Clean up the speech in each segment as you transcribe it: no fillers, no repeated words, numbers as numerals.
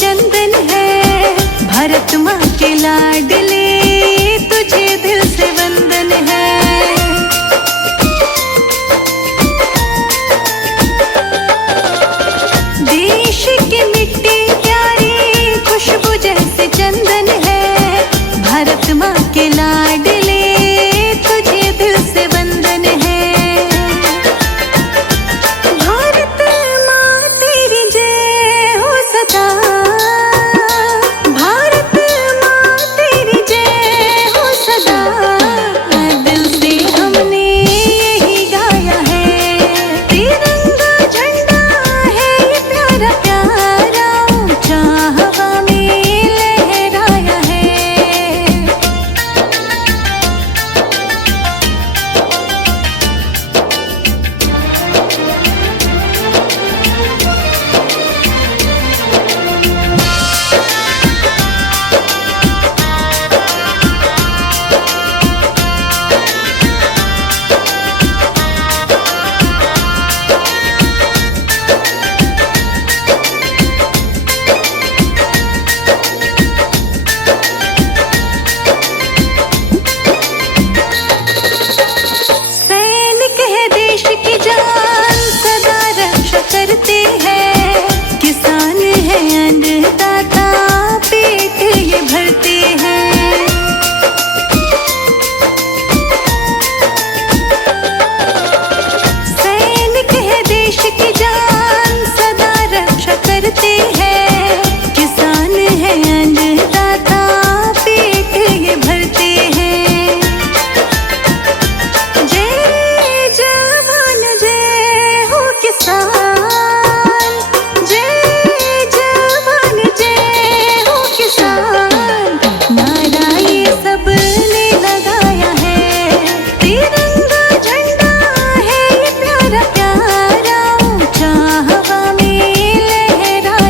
चंदन है, भारत माँ के लाडले तुझे दिल से वंदन है। देश की मिट्टी प्यारी खुशबू जैसे चंदन है, भारत माँ के लाडले तुझे दिल से वंदन है। भारत माँ तेरी जय हो सदा, भारत माँ तेरी जय हो सदा। दिल से हमने यही गाया है, तिरंगा झंडा है ये प्यारा प्यारा, ऊंचा हवा में लहराया है। सैनिक है देश की जान, सदा रक्षा करते हैं। किसान है अन्नदाता, पेट ये भरते हैं। सैनिक है देश की जान, सदा रक्षा करते हैं। किसान है अन्नदाता, पेट ये भरते हैं। जय जवान जय हो किसान, जय जवान जय हो किसान। नारा ये सबने लगाया है, तिरंगा झंडा है ये प्यारा प्यारा, ऊंचा हवा में लहराया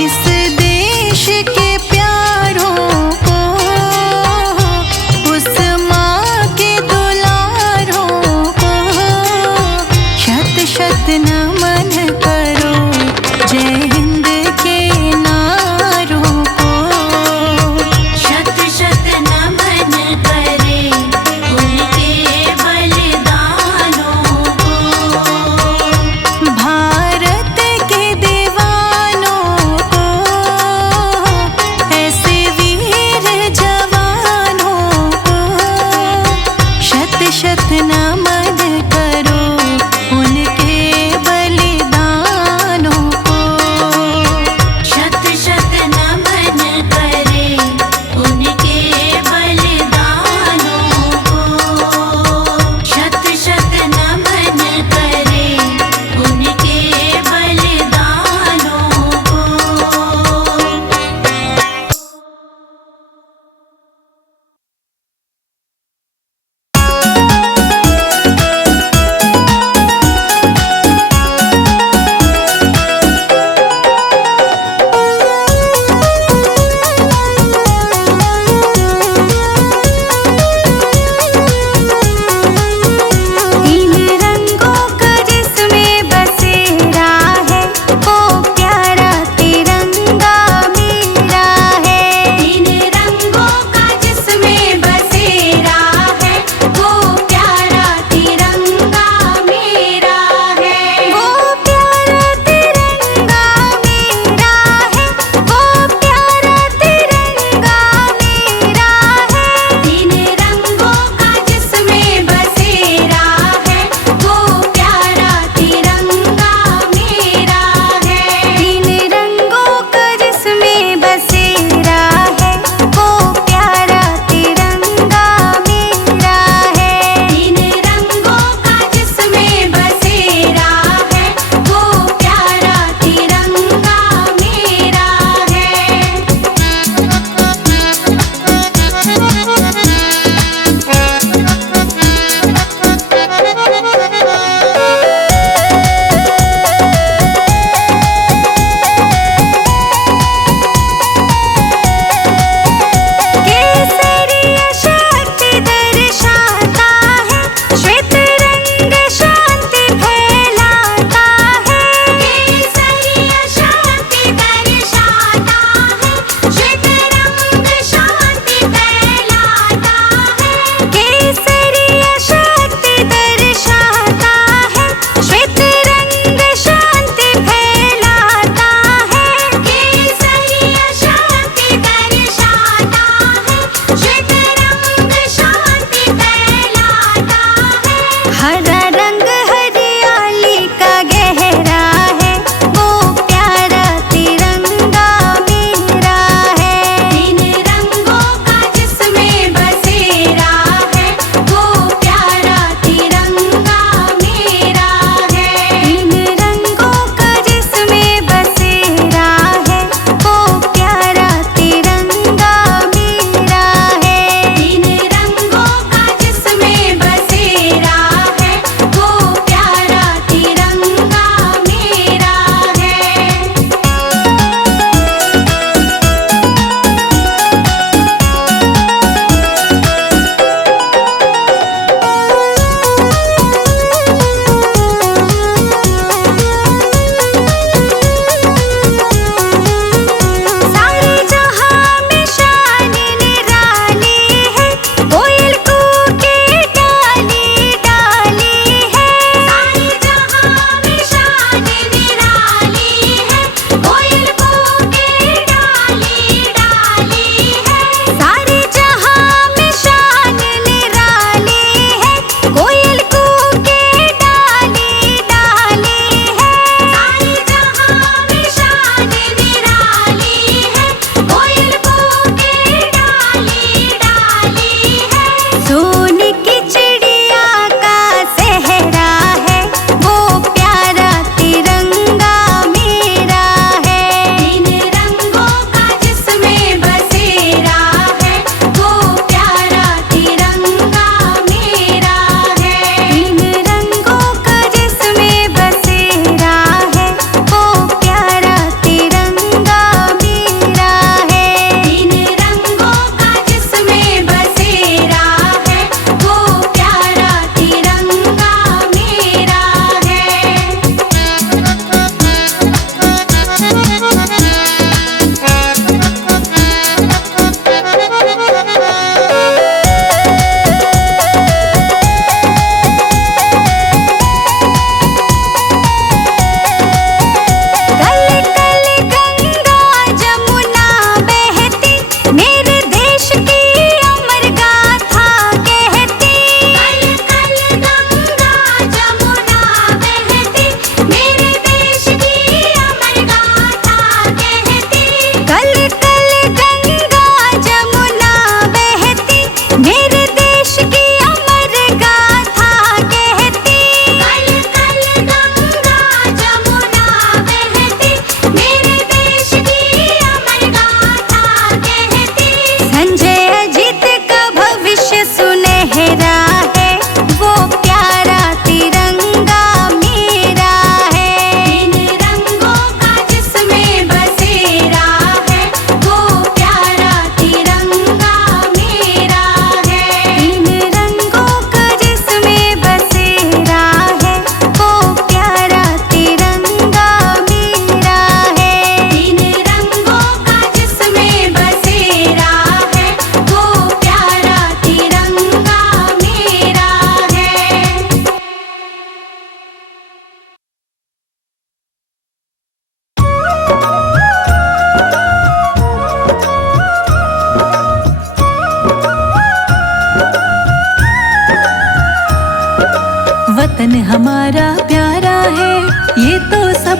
इस देश के प्यारों को, उस माँ के दुलारों को शत शत नमन करो। जय हिंद के नारों को शत शत नमन करे उनके बलिदानों को। भारत के दीवानों को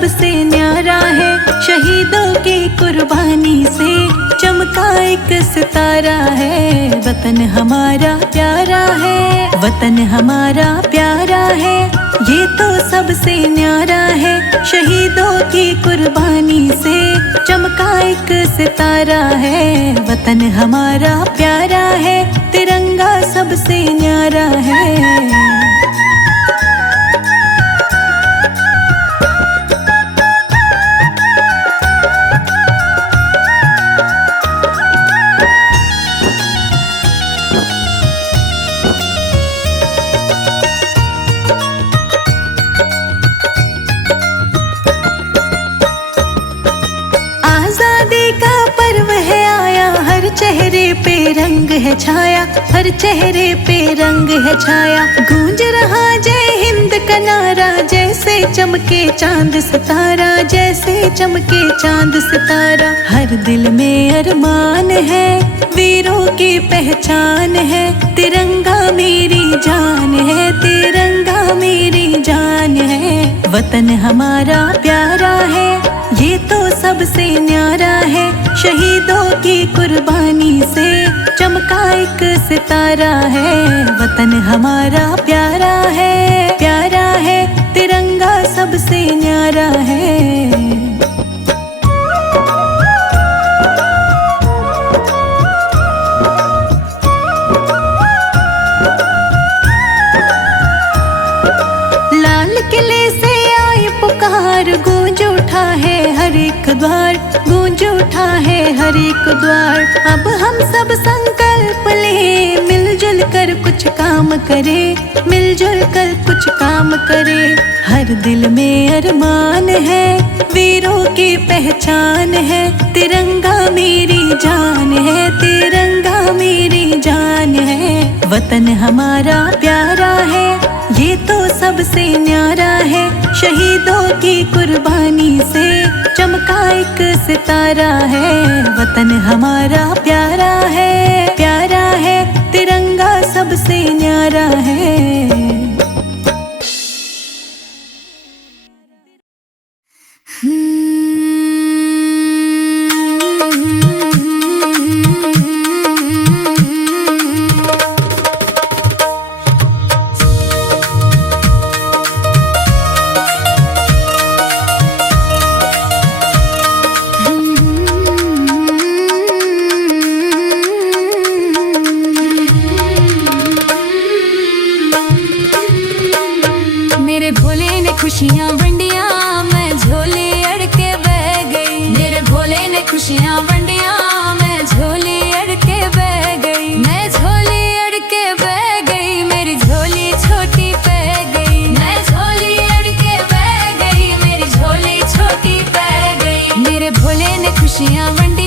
सबसे न्यारा है, शहीदों की कुर्बानी से चमका एक सितारा है। वतन हमारा प्यारा है, वतन हमारा प्यारा है, ये तो सबसे न्यारा है, शहीदों की कुर्बानी से चमका एक सितारा है। वतन हमारा प्यारा है, तिरंगा सबसे न्यारा है। चेहरे पे रंग है छाया, हर चेहरे पे रंग है छाया, गूंज रहा जय हिंद का नारा, जैसे चमके चांद सितारा, जैसे चमके चांद सितारा। हर दिल में अरमान है, वीरों की पहचान है, तिरंगा मेरी जान है, तिरंगा मेरी जान है। वतन हमारा प्यारा है, ये तो सबसे न्यारा है, शहीदों की कुर्बानी से चमका एक सितारा है। वतन हमारा प्यारा है, प्यारा है, तिरंगा सबसे न्यारा है। गूंज उठा है हर एक द्वार, गूंज उठा है हर एक द्वार। अब हम सब संकल्प ले, मिलजुल कर कुछ काम करे, मिलजुल कर कुछ काम करे। हर दिल में अरमान है, वीरों की पहचान है, तिरंगा मेरी जान है, तिरंगा मेरी जान है। वतन हमारा प्यारा है, ये तो सबसे न्यारा है, शहीदों की कुर्बानी से चमका एक सितारा है। वतन हमारा प्यारा है, प्यारा है, तिरंगा सबसे न्यारा है। खुशियाँ वंडिया मैं झोली अड़ के बह गई, मेरे भोले ने खुशियाँ वंडिया मैं झोली अड़ के बह गई, मैं झोली अड़ के बह गई, मेरी झोली छोटी पह गई, मैं झोली अड़ के बह गई, मेरी झोली छोटी पह गई। मेरे भोले ने खुशियाँ वंडिया